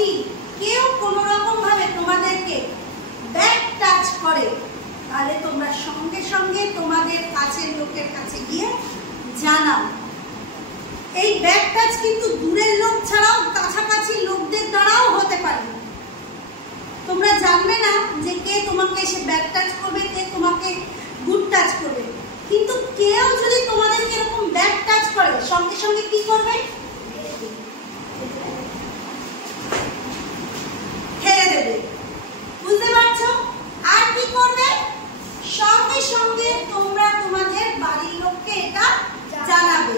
যদি কেউ কোনো রকম ভাবে তোমাদেরকে ব্যাক টাচ করে তাহলে তোমরা সঙ্গে সঙ্গে তোমাদের কাছের লোকের কাছে গিয়ে জানাও। এই ব্যাক টাচ কিন্তু দূরের লোক ছাড়াও কাছাকাছি লোকদের দ্বারাও হতে পারে। তোমরা জানবে না যে কে তোমাকে এসে ব্যাক টাচ করবে, কে তোমাকে গুড টাচ করবে, কিন্তু কেউ যদি তোমাদেরকে এরকম ব্যাক টাচ করে সঙ্গে সঙ্গে কি করবে? ছেড়ে দেবে। বুঝতে পারছো? আর কি করবে? সঙ্গে সঙ্গে তোমরা তোমাদের বাড়ির লোককে এটা জানাবে।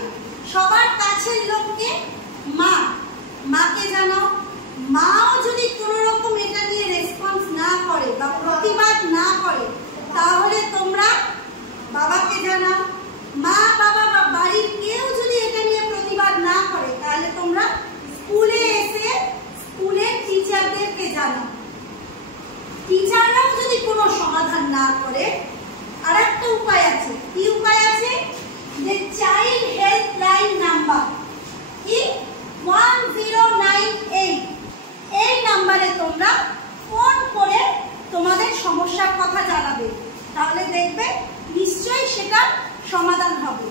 সবার কাছের লোককে মাকে জানাও। মাও যদি কোনো রকম এটা নিয়ে রেসপন্স না করে বা প্রতিবাদ না করে তাহলে তোমরা বাবাকে জানাও। মা বাবা বা বাড়ির কেউ যদি এটা নিয়ে প্রতিবাদ না করে তাহলে তোমরা স্কুলে এসে স্কুলের টিচারদেরকে জানাও। টিচাররাও যদি কোনো সমাধান না করে আর একটা উপায় আছে। কি উপায় আছে? যে চাইল্ড হেল্পলাইন নাম্বার 1098 এই নাম্বারে তোমরা ফোন করে তোমাদের সমস্যার কথা জানাবে। তাহলে দেখবে নিশ্চয়ই সেটা সমাধান হবে।